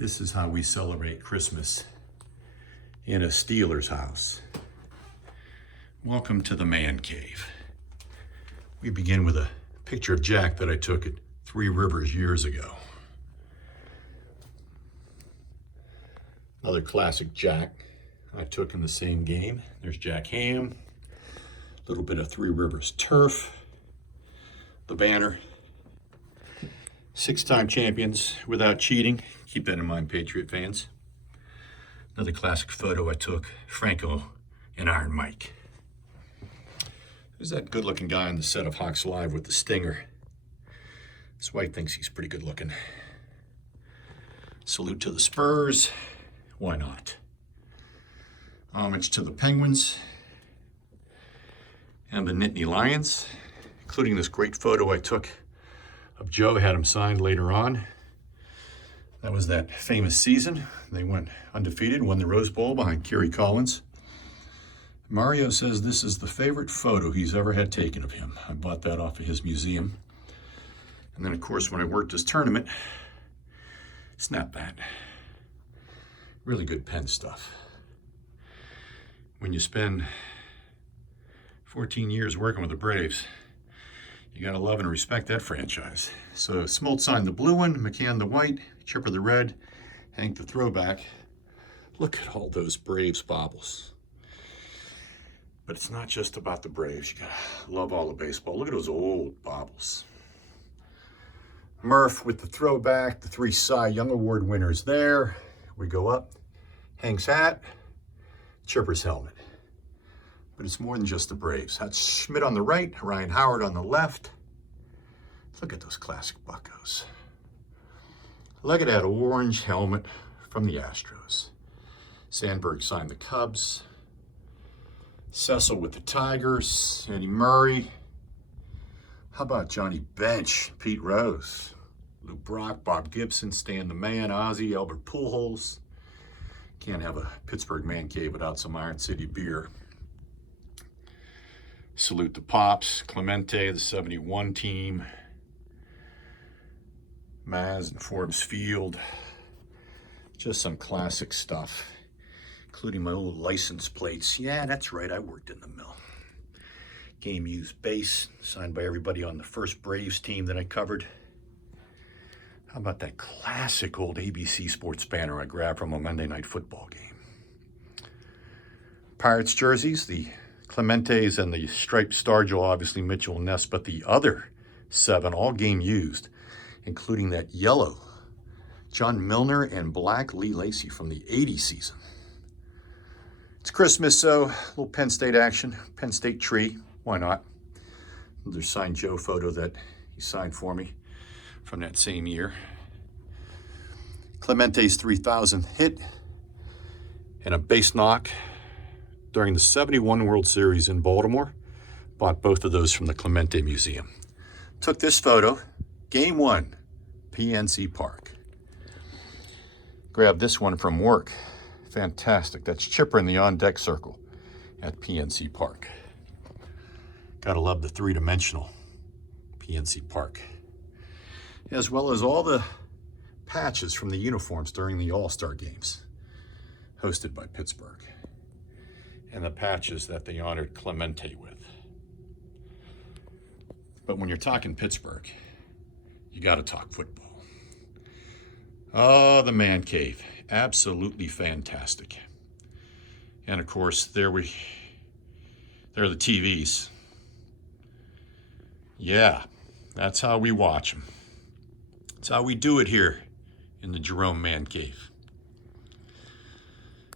This is how we celebrate Christmas in a Steelers house. Welcome to the Man Cave. We begin with a picture of Jack that I took at Three Rivers years ago. Another classic Jack I took in the same game. There's Jack Ham, a little bit of Three Rivers turf, the banner. 6-time champions without cheating. Keep that in mind, Patriot fans. Another classic photo I took, Franco and Iron Mike. There's that good-looking guy on the set of Hawks Live with the stinger. His wife thinks he's pretty good-looking. Salute to the Spurs. Why not? Homage to the Penguins and the Nittany Lions, including this great photo I took of Joe, had him signed later on. That was that famous season. They went undefeated, won the Rose Bowl behind Kerry Collins. Mario says this is the favorite photo he's ever had taken of him. I bought that off of his museum. And then, of course, when I worked his tournament, snap that. Really good pen stuff. When you spend 14 years working with the Braves, you gotta love and respect that franchise. So Smoltz signed the blue one, McCann the white, Chipper the red, Hank the throwback. Look at all those Braves baubles. But it's not just about the Braves. You gotta love all the baseball. Look at those old baubles. Murph with the throwback, the 3 Cy Young Award winners there. We go up, Hank's hat, Chipper's helmet. But it's more than just the Braves. That's Schmidt on the right, Ryan Howard on the left. Look at those classic buccos. Look at that orange helmet from the Astros. Sandberg signed the Cubs. Cecil with the Tigers. Eddie Murray. How about Johnny Bench, Pete Rose, Lou Brock, Bob Gibson, Stan the Man, Ozzie, Albert Pujols. Can't have a Pittsburgh Man Cave without some Iron City beer. Salute the Pops, Clemente, the 71 team, Maz and Forbes Field. Just some classic stuff, including my old license plates. Yeah, that's right, I worked in the mill. Game used base, signed by everybody on the first Braves team that I covered. How about that classic old ABC Sports banner I grabbed from a Monday Night Football game? Pirates jerseys, the Clementes and the striped Stargell, obviously Mitchell and Ness, but the other 7, all game used, including that yellow John Milner and black Lee Lacy from the '80 season. It's Christmas, so a little Penn State action, Penn State tree, why not? Another signed Joe photo that he signed for me from that same year. Clemente's 3,000th hit and a base knock during the '71 World Series in Baltimore. Bought both of those from the Clemente Museum. Took this photo, Game 1, PNC Park. Grabbed this one from work. Fantastic. That's Chipper in the on-deck circle at PNC Park. Gotta love the 3-dimensional PNC Park. As well as all the patches from the uniforms during the All-Star games hosted by Pittsburgh, and the patches that they honored Clemente with. But when you're talking Pittsburgh, you got to talk football. Oh, the Man Cave, absolutely fantastic. And of course, there are the TVs. Yeah, that's how we watch them. That's how we do it here in the Jerome'a Man Cave.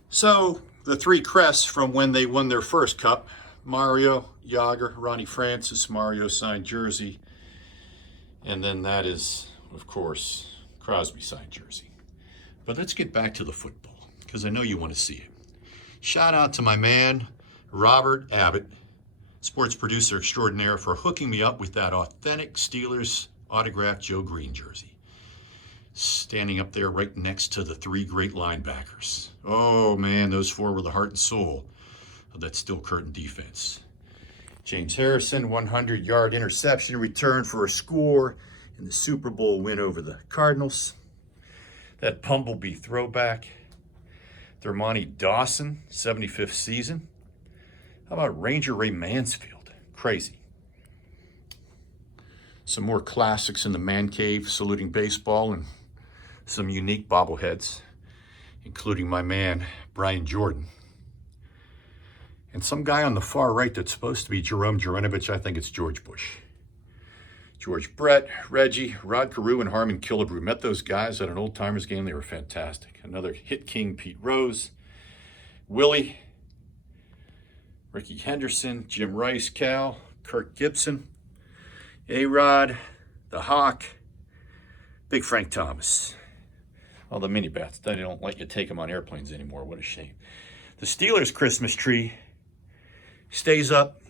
So, the 3 crests from when they won their first cup, Mario, Yager, Ronnie Francis, Mario signed jersey, and then that is, of course, Crosby signed jersey. But let's get back to the football, because I know you want to see it. Shout out to my man, Robert Abbott, sports producer extraordinaire, for hooking me up with that authentic Steelers autographed Joe Green jersey. Standing up there right next to the 3 great linebackers. Oh man, those 4 were the heart and soul of that Steel Curtain defense. James Harrison, 100-yard interception return for a score in the Super Bowl win over the Cardinals. That Bumblebee throwback. Thermani Dawson, 75th season. How about Ranger Ray Mansfield? Crazy. Some more classics in the Man Cave, saluting baseball, and some unique bobbleheads, including my man, Brian Jordan. And some guy on the far right that's supposed to be Jerome Jaranovich. I think it's George Bush. George Brett, Reggie, Rod Carew, and Harmon Killebrew. Met those guys at an old timers game. They were fantastic. Another hit king, Pete Rose. Willie, Ricky Henderson, Jim Rice, Cal, Kirk Gibson, A-Rod, the Hawk, Big Frank Thomas. All the mini bats. They don't let you take them on airplanes anymore. What a shame. The Steelers' Christmas tree stays up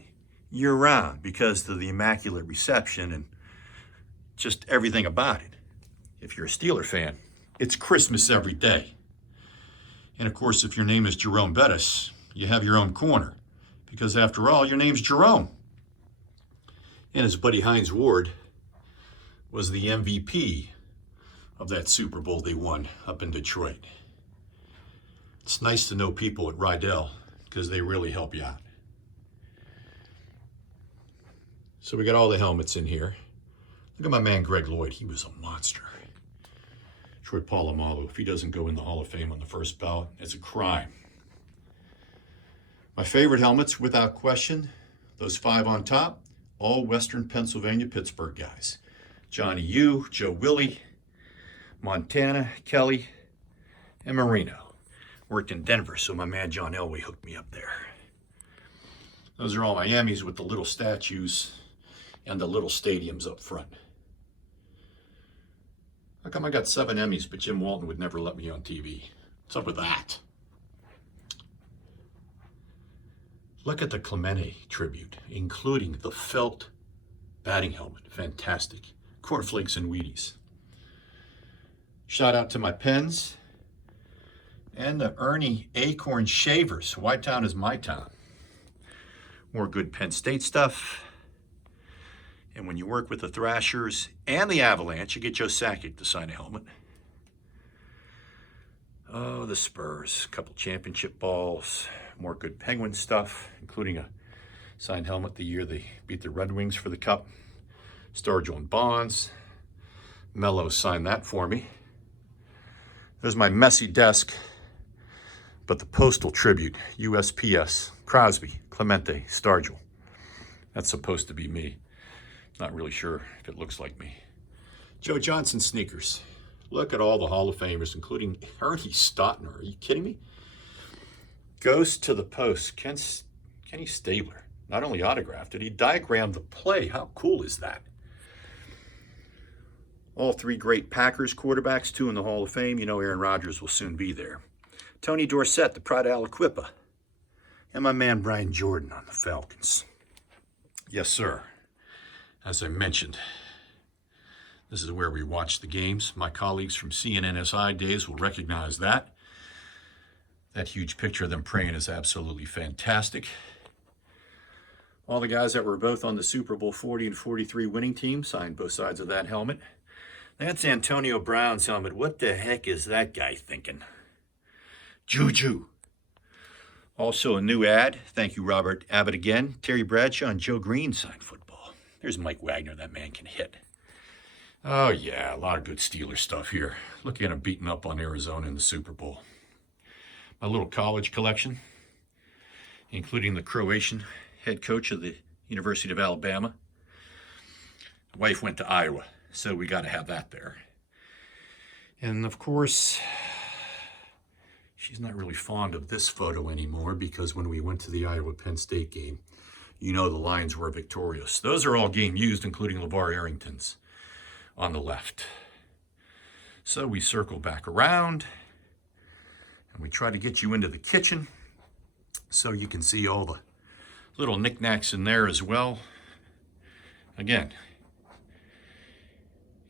year-round because of the immaculate reception and just everything about it. If you're a Steeler fan, it's Christmas every day. And of course, if your name is Jerome Bettis, you have your own corner. Because after all, your name's Jerome. And his buddy Hines Ward was the MVP of that Super Bowl they won up in Detroit. It's nice to know people at Rydell because they really help you out. So we got all the helmets in here. Look at my man Greg Lloyd. He was a monster. Troy Polamalu, if he doesn't go in the Hall of Fame on the first ballot, it's a crime. My favorite helmets, without question, those 5 on top, all Western Pennsylvania, Pittsburgh guys. Johnny U, Joe Willie, Montana, Kelly, and Marino. Worked in Denver, so my man John Elway hooked me up there. Those are all Miamis with the little statues and the little stadiums up front. How come I got 7 Emmys, but Jim Walton would never let me on TV? What's up with that? Look at the Clemente tribute, including the felt batting helmet. Fantastic. Cornflakes and Wheaties. Shout out to my pens and the Ernie Acorn Shavers. White Town is my town. More good Penn State stuff. And when you work with the Thrashers and the Avalanche, you get Joe Sakic to sign a helmet. Oh, the Spurs. A couple championship balls. More good Penguin stuff, including a signed helmet the year they beat the Red Wings for the Cup. Sturgill and Bonds. Mello signed that for me. There's my messy desk, but the postal tribute, USPS, Crosby, Clemente, Sturgill. That's supposed to be me. Not really sure if it looks like me. Joe Johnson sneakers. Look at all the Hall of Famers, including Ernie Stotner. Are you kidding me? Goes to the Post. Kenny Stabler. Not only autographed it, he diagrammed the play. How cool is that? All 3 great Packers quarterbacks, 2 in the Hall of Fame. You know Aaron Rodgers will soon be there. Tony Dorsett, the Prada Aliquippa. And my man Brian Jordan on the Falcons. Yes, sir. As I mentioned, this is where we watch the games. My colleagues from CNNSI days will recognize that. That huge picture of them praying is absolutely fantastic. All the guys that were both on the Super Bowl 40 and 43 winning team signed both sides of that helmet. That's Antonio Brown's helmet. What the heck is that guy thinking? Juju. Also a new ad. Thank you, Robert Abbott again. Terry Bradshaw and Joe Green signed football. There's Mike Wagner. That man can hit. Oh, yeah, a lot of good Steelers stuff here. Look at him beating up on Arizona in the Super Bowl. My little college collection, including the Croatian head coach of the University of Alabama. Wife went to Iowa, so we got to have that there. And, of course, she's not really fond of this photo anymore because when we went to the Iowa-Penn State game, you know the Lions were victorious. Those are all game used, including LeVar Arrington's on the left. So we circle back around and we try to get you into the kitchen so you can see all the little knickknacks in there as well. Again,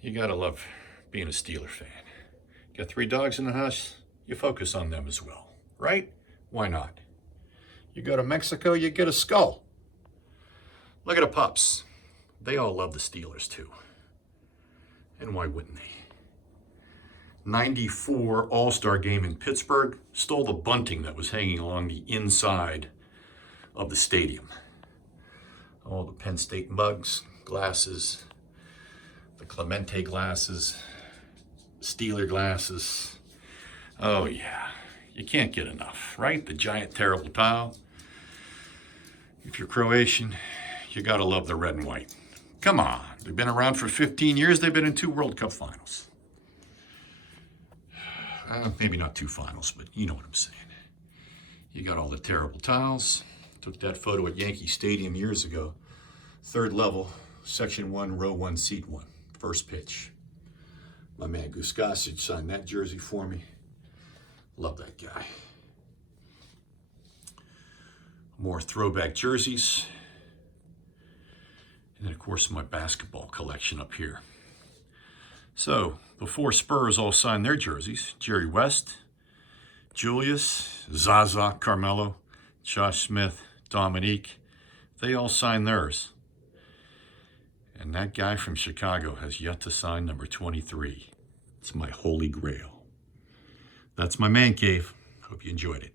you gotta love being a Steeler fan. Got 3 dogs in the house, you focus on them as well, right? Why not? You go to Mexico, you get a skull. Look at the pups. They all love the Steelers too. And why wouldn't they? '94 All-Star game in Pittsburgh. Stole the bunting that was hanging along the inside of the stadium. All the Penn State mugs, glasses, the Clemente glasses, Steeler glasses. Oh yeah, you can't get enough, right? The giant terrible towel. If you're Croatian, you gotta love the red and white. Come on, they've been around for 15 years. They've been in 2 World Cup finals. Maybe not 2 finals, but you know what I'm saying. You got all the terrible towels. Took that photo at Yankee Stadium years ago. 3rd level, section 1, row 1, seat 1. First pitch. My man Guskasic signed that jersey for me. Love that guy. More throwback jerseys. And then, of course, my basketball collection up here. So, before Spurs all signed their jerseys, Jerry West, Julius, Zaza, Carmelo, Josh Smith, Dominique, they all signed theirs. And that guy from Chicago has yet to sign number 23. It's my holy grail. That's my man cave. Hope you enjoyed it.